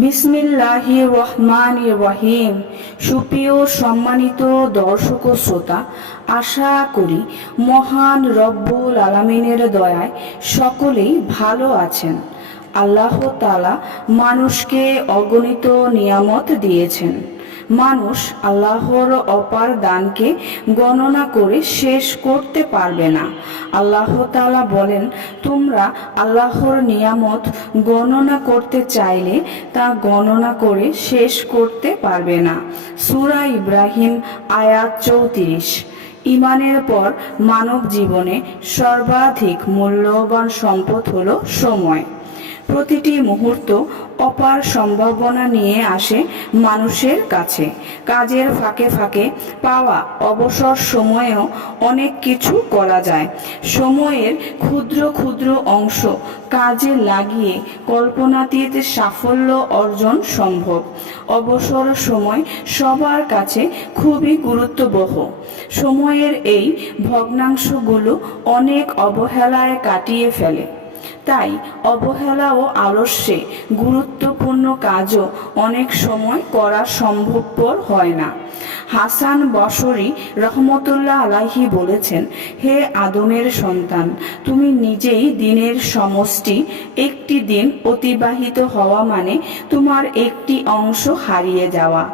বিসমিল্লাহির রহমানির রহিম। সুপ্রিয় সম্মানিত দর্শক ও শ্রোতা, আশা করি মহান রব্বুল আলামিনের দয়ায় সকলেই ভালো আছেন। আল্লাহ তাআলা মানুষকে অগণিত নিয়ামত দিয়েছেন। মানুষ আল্লাহর অপার দানকে গণনা করে শেষ করতে পারবে না। আল্লাহ তাআলা বলেন, তোমরা আল্লাহর নিয়ামত গণনা করতে চাইলে তা গণনা করে শেষ করতে পারবে না। সূরা ইব্রাহিম আয়াত 34। ঈমানের পর মানব জীবনে সর্বাধিক মূল্যবান সম্পদ হলো সময়। প্রতিটি মুহূর্ত অপার সম্ভাবনা নিয়ে আসে মানুষের কাছে। কাজের ফাঁকে ফাঁকে পাওয়া অবসর সময়েও অনেক কিছু করা যায়। সময়ের ক্ষুদ্র ক্ষুদ্র অংশ কাজে লাগিয়ে কল্পনাতীত সাফল্য অর্জন সম্ভব। অবসর সময় সবার কাছে খুবই গুরুত্ববহ। সময়ের এই ভগ্নাংশগুলো অনেক অবহেলায় কাটিয়ে ফেলে। তাই অবহেলা ও আলস্যে গুরুত্বপূর্ণ কাজও অনেক সময় করা সম্ভবপর হয় না। হাসান বসরি রহমতুল্লাহ আলাইহি বলেছেন, হে আদমের সন্তান, তুমি নিজেই দিনের সমষ্টি। একটি দিন অতিবাহিত হওয়া মানে তোমার একটি অংশ হারিয়ে যাওয়া।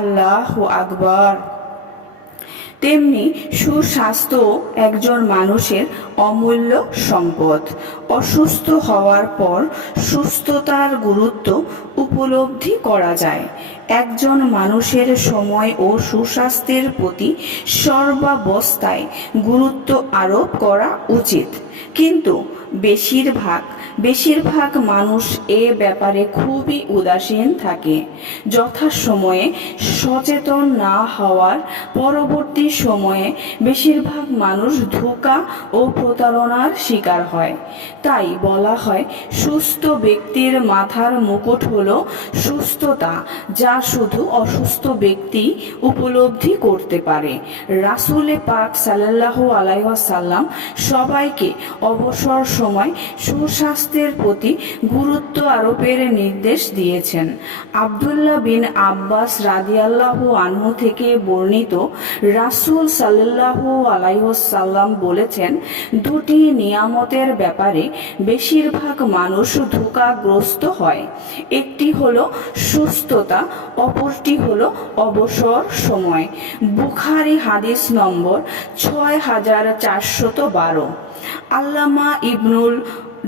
আল্লাহু আকবার। তেমনি সুস্বাস্থ্য একজন মানুষের অমূল্য সম্পদ। অসুস্থ হওয়ার পর সুস্থতার গুরুত্ব উপলব্ধি করা যায়। একজন মানুষের সময় ও সুস্বাস্থ্যের প্রতি সর্বাবস্থায় গুরুত্ব আরোপ করা উচিত। কিন্তু বেশিরভাগ মানুষ এ ব্যাপারে খুবই উদাসীন থাকে। যথাসময়ে সচেতন না হওয়ার পরবর্তী সময়ে বেশিরভাগ মানুষ ধোঁকা ও প্রতারণার শিকার হয়। তাই বলা হয়, সুস্থ ব্যক্তির মাথার মুকুট হলো সুস্থতা, যা শুধু অসুস্থ ব্যক্তি উপলব্ধি করতে পারে। রাসূল পাক সাল্লাল্লাহু আলাইহি ওয়াসাল্লাম সবাইকে অবসর সময় সুস্বাস্থ্যের প্রতি গুরুত্ব আরোপের নির্দেশ দিয়েছেন। আব্দুল্লাহ বিন আব্বাস রাদিয়াল্লাহু আনহু থেকে বর্ণিত, রাসূল সাল্লাল্লাহু আলাইহি ওয়াসাল্লাম বলেছেন, দুটি নিয়ামতের ব্যাপারে বেশিরভাগ মানুষ ধোঁকাগ্রস্ত হয়। একটি হলো সুস্থতা, অপরটি হলো অবসর সময়। বুখারী হাদিস নম্বর 6412। আল্লামা ইবনুল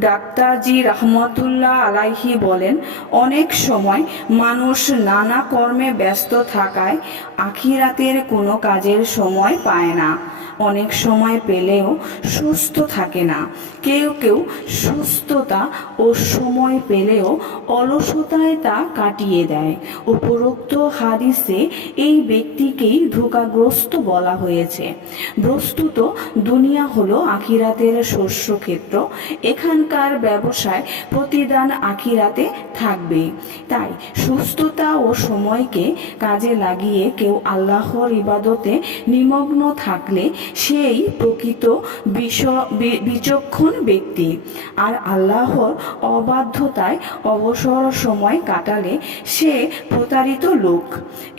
ডাক্তারজি রহমতুল্লাহ আলাইহি বলেন, অনেক সময় মানুষ নানা কর্মে ব্যস্ত থাকায় আখিরাতের কোনো কাজের সময় পায় না। অনেক সময় পেলেও সুস্থ থাকে না। কেউ কেউ সুস্থতা ও সময় পেলেও অলসতায় তা কাটিয়ে দেয়। উপরোক্ত হাদিসে এই ব্যক্তিকেই ধোঁকাগ্রস্ত বলা হয়েছে। বস্তুত দুনিয়া হলো আখিরাতের শস্যক্ষেত্র। এখানকার ব্যবসায় প্রতিদান আখিরাতে থাকবে। তাই সুস্থতা ও সময়কে কাজে লাগিয়ে কেউ আল্লাহর ইবাদতে নিমগ্ন থাকলে সেই প্রকৃত বিচক্ষণ ব্যক্তি। আর আল্লাহর অবাধ্যতায় অবসর সময় কাটালে সে প্রতারিত লোক।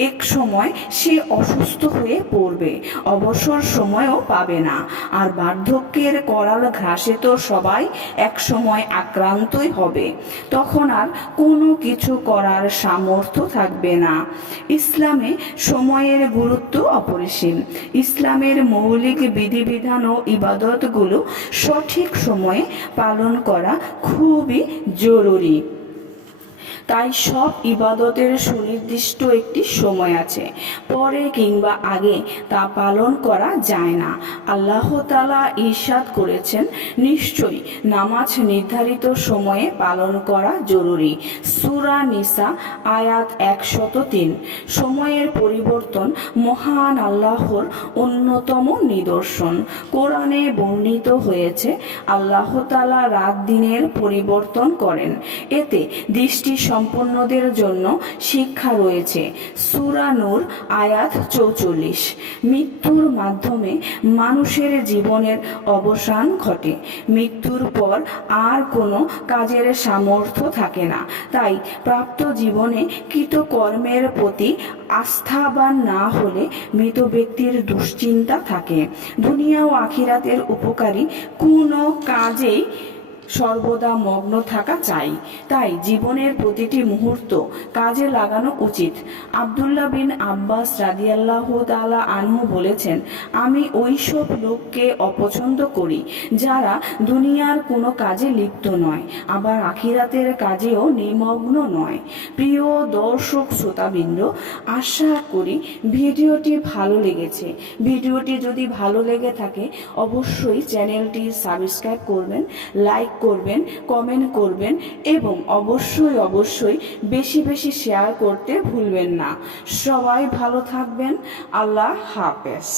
এক সময় সে অসুস্থ হয়ে পড়বে, অবসর সময়ও পাবে না। আর বার্ধক্যের করাল ঘাসে তো সবাই এক সময় আক্রান্তই হবে। তখন আর কোনো কিছু করার সামর্থ্য থাকবে না। ইসলামে সময়ের গুরুত্ব অপরিসীম। ইসলামের মৌলিক বিধিবিধান ও ইবাদতগুলো সঠিক সময়ে পালন করা খুবই জরুরি। তাই সব ইবাদতের সুনির্দিষ্ট একটি সময় আছে, পরে কিংবা আগে তা পালন করা যায় না। আল্লাহ তাআলা ইরশাদ করেছেন, নিশ্চয়ই নামাজ নির্ধারিত সময়ে পালন করা জরুরি। সূরা নিসা আয়াত 103। সময়ের পরিবর্তন মহান আল্লাহর অন্যতম নিদর্শন। কোরআনে বর্ণিত হয়েছে, আল্লাহ তাআলা রাত দিনের পরিবর্তন করেন। এতে দৃষ্টি সম্পন্নদের জন্য শিক্ষা রয়েছে। সূরা নূর আয়াত 44। মৃত্যুর মাধ্যমে মানুষের জীবনের অবসান ঘটে। মৃত্যুর পর আর কোনো কাজের সামর্থ্য থাকে না। তাই প্রাপ্ত জীবনে কৃতকর্মের প্রতি আস্থাবান না হলে মৃত ব্যক্তির দুশ্চিন্তা থাকে। দুনিয়া ও আখিরাতের উপকারী কোনো কাজেই সর্বদা মগ্ন থাকা চাই। তাই জীবনের প্রতিটি মুহূর্ত কাজে লাগানো উচিত। আব্দুল্লাহ বিন আব্বাস রাদিয়াল্লাহু তাআলা আনহু বলেছেন, আমি ওইসব লোককে অপছন্দ করি যারা দুনিয়ার কোনো কাজে লিপ্ত নয়, আবার আখিরাতের কাজেও নিমগ্ন নয়। প্রিয় দর্শক শ্রোতাবৃন্দ, আশা করি ভিডিওটি ভালো লেগেছে। ভিডিওটি যদি ভালো লেগে থাকে অবশ্যই চ্যানেলটি সাবস্ক্রাইব করবেন, লাইক করবেন, কমেন্ট করবেন এবং অবশ্যই বেশি বেশি শেয়ার করতে ভুলবেন না। সবাই ভালো থাকবেন। আল্লাহ হাফেজ।